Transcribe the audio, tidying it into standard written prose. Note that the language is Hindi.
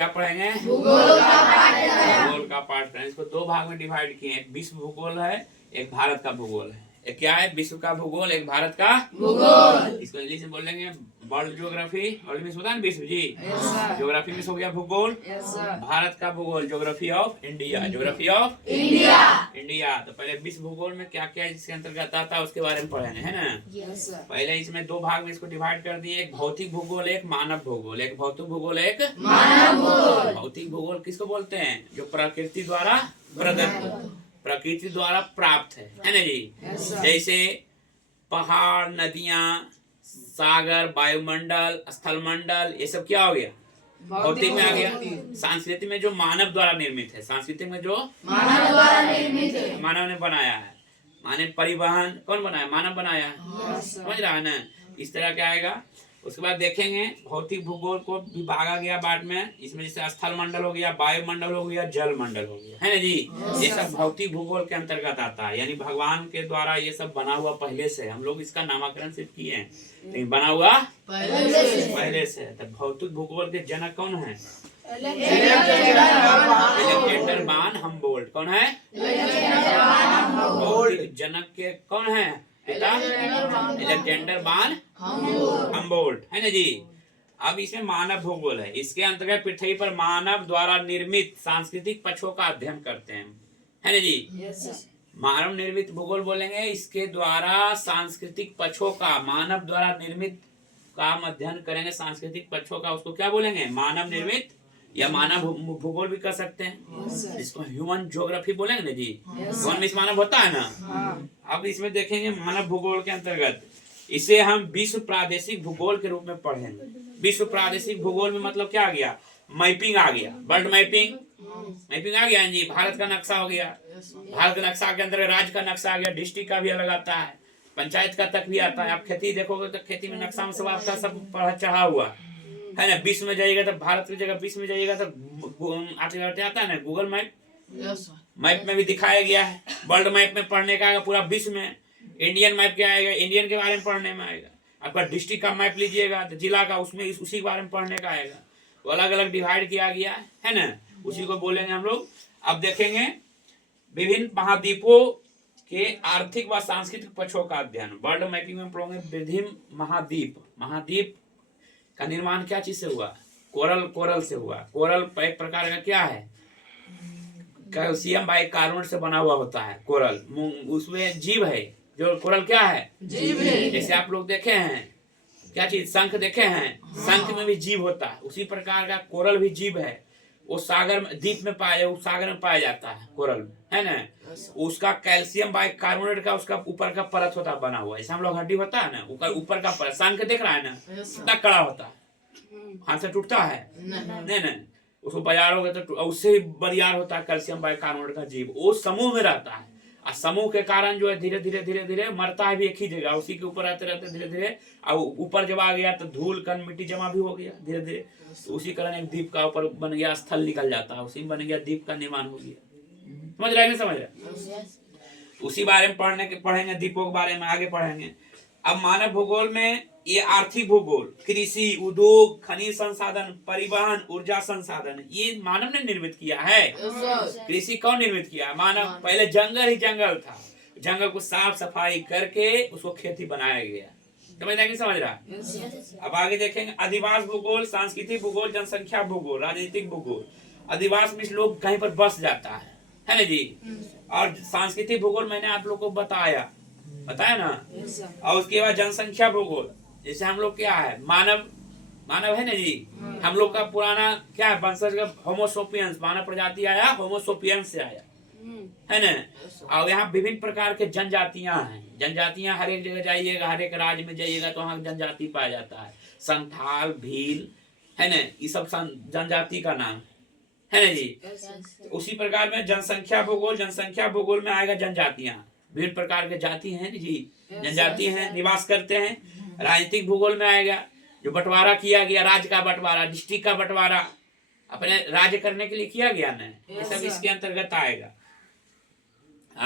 क्या पढ़ेंगे? भूगोल का पाठ करें। इसको दो भाग में डिवाइड किए, एक विश्व भूगोल है, एक भारत का भूगोल है। एक क्या है? विश्व का भूगोल, एक भारत का भूगोल। इसको इंग्लिश में बोलेंगे वर्ल्ड ज्योग्राफी। वर्ल्ड में होता है विश्व जी, ज्योग्राफी में हो गया भूगोल। भारत का भूगोल geography of India, geography of India. तो पहले विश्व भूगोल में क्या क्या इसके अंतर्गत आता है उसके बारे में पढ़ेंगे, है ना। पहले इसमें दो भाग में इसको डिवाइड कर दिए, एक भौतिक भूगोल, एक मानव भूगोल। एक भौतिक भूगोल, एक मानव भूगोल। भौतिक भूगोल किसको बोलते हैं? जो प्रकृति द्वारा प्रदत्त, प्रकृति द्वारा प्राप्त है ना जी। जैसे पहाड़, नदियां, सागर, वायुमंडल, स्थलमंडल, ये सब क्या हो गया? भौतिक में आ गया। संस्कृति में जो मानव द्वारा निर्मित है, संस्कृति में जो मानव द्वारा निर्मित है, मानव ने बनाया है। मानव परिवहन कौन बनाया? मानव बनाया है। समझ रहा है ना। इस तरह क्या आएगा। उसके बाद देखेंगे भौतिक भूगोल को विभागा गया बाद में। इसमें जैसे स्थल मंडल हो गया, वायुमंडल हो गया, जल मंडल हो गया, है ना जी। ये सब भौतिक भूगोल के अंतर्गत आता है। यानी भगवान के द्वारा ये सब बना हुआ पहले से। हम लोग इसका नामकरण सिर्फ किए हैं, लेकिन बना हुआ पहले से। तो भौतिक भूगोल के जनक कौन है? अलेक्जेंडर वान हम्बोल्ट। कौन है? भौतिक जनक के कौन है? अलेक्जेंडर वान हम्बोल्ट, है ना जी। अब इसमें मानव भूगोल है। इसके अंतर्गत पृथ्वी पर मानव द्वारा निर्मित सांस्कृतिक पक्षों का अध्ययन करते हैं, है ना जी। मानव निर्मित भूगोल बोलेंगे इसके द्वारा सांस्कृतिक पक्षों का, मानव द्वारा निर्मित का अध्ययन करेंगे। सांस्कृतिक पक्षों का उसको क्या बोलेंगे? मानव निर्मित या मानव भूगोल भी कर सकते हैं। इसको ह्यूमन ज्योग्राफी बोलेंगे ना जी। ह्यूमन में मानव होता है ना। अब इसमें देखेंगे मानव भूगोल के अंतर्गत इसे हम विश्व प्रादेशिक भूगोल के रूप में पढ़ेंगे। विश्व प्रादेशिक भूगोल में मतलब क्या आ गया? मैपिंग आ गया, वर्ल्ड मैपिंग। मैपिंग आ गया जी। भारत का नक्शा हो गया। भारत के नक्शा के अंदर राज्य का नक्शा आ गया, डिस्ट्रिक्ट का भी अलग आता है, पंचायत का तक भी आता है। आप खेती देखोगे तो खेती में नक्शा में सब आपका सब चढ़ा हुआ है ना। विश्व में जाइएगा तो भारत की जगह विश्व में जाइएगा तो आता है ना गूगल मैप। मैप में भी दिखाया गया है। वर्ल्ड मैप में पढ़ने का आएगा पूरा विश्व में। इंडियन मैप क्या आएगा? इंडियन के बारे में पढ़ने में आएगा। आपका डिस्ट्रिक्ट का मैप लीजिएगा तो जिला का, उसमें उसी के बारे में पढ़ने का आएगा। तो अलग अलग डिवाइड किया गया है ना। उसी को बोलेंगे हम लोग। अब देखेंगे विभिन्न महाद्वीपों के आर्थिक व सांस्कृतिक पक्षों का अध्ययन। वर्ल्ड मैपिंग में पढ़ोगे विभिन्न महाद्वीप। महाद्वीप का निर्माण क्या चीज से हुआ? कोरल से हुआ। कोरल एक प्रकार का क्या है? कैल्शियम बाइकार्बोनेट से बना हुआ होता है कोरल। उसमें जीव है। जो कोरल क्या है? जीव है। जैसे आप लोग देखे हैं क्या चीज? शंख देखे हैं? शंख में भी जीव होता है। उसी प्रकार का कोरल भी जीव है। वो सागर में, द्वीप में पाया, सागर में पाया जाता है कोरल, है ना। उसका कैल्शियम बाइकार्बोनेट का उसका ऊपर का परत होता है बना हुआ। ऐसा हम लोग हड्डी होता है ना, ऊपर का परत। शंख देख रहा है ना, कितना कड़ा होता है, हाथ से टूटता है नहीं। उसको बजारोगे तो उससे बरियार होता है कैल्शियम बाइकार्बोनेट का जीव। वो समूह में रहता है और समूह के कारण जो है धीरे धीरे मरता है भी एक ही जगह। उसी के ऊपर रहते रहते धीरे धीरे और ऊपर जब आ गया तो धूल कण मिट्टी जमा भी हो गया धीरे धीरे। तो उसी कारण एक द्वीप का ऊपर बन गया, स्थल निकल जाता है, उसी में बन गया द्वीप का निर्माण हो गया। समझ रहे हैं? समझ रहे? उसी बारे में पढ़ेंगे द्वीपों के बारे में आगे पढ़ेंगे। अब मानव भूगोल में ये आर्थिक भूगोल, कृषि, उद्योग, खनिज संसाधन, परिवहन, ऊर्जा संसाधन, ये मानव ने निर्मित किया है। कृषि कौन निर्मित किया? मानव। पहले जंगल ही जंगल था, जंगल को साफ सफाई करके उसको खेती बनाया गया। समझ रहा है कि समझ रहा? अब आगे देखेंगे अधिवास भूगोल, सांस्कृतिक भूगोल, जनसंख्या भूगोल, राजनीतिक भूगोल। अधिवास में लोग कहीं पर बस जाता है ना जी। और सांस्कृतिक भूगोल मैंने आप लोग को बताया ना। और उसके बाद जनसंख्या भूगोल, जैसे हम लोग क्या है? मानव है ना जी। हम लोग का पुराना क्या है? वंशज का होमोसोपियंस, मानव प्रजाति आया होमोसोपियंस से आया, है ना। और यहाँ विभिन्न प्रकार के जनजातियां हैं। जनजातियां हर एक जगह जाइएगा, हर एक राज्य में जाइएगा तो वहाँ जनजाति पाया जाता है। संथाल, भील, है ना, ये सब जनजाति का नाम है ना जी। उसी प्रकार में जनसंख्या भूगोल में आएगा जनजातियां। विभिन्न प्रकार के जाति हैं जी, जनजाति हैं, निवास करते हैं। राजनीतिक भूगोल में आएगा जो बंटवारा किया गया, राज्य का बंटवारा, डिस्ट्रिक्ट का बंटवारा अपने राज्य करने के लिए किया गया ना, ये सब इसके अंतर्गत आएगा।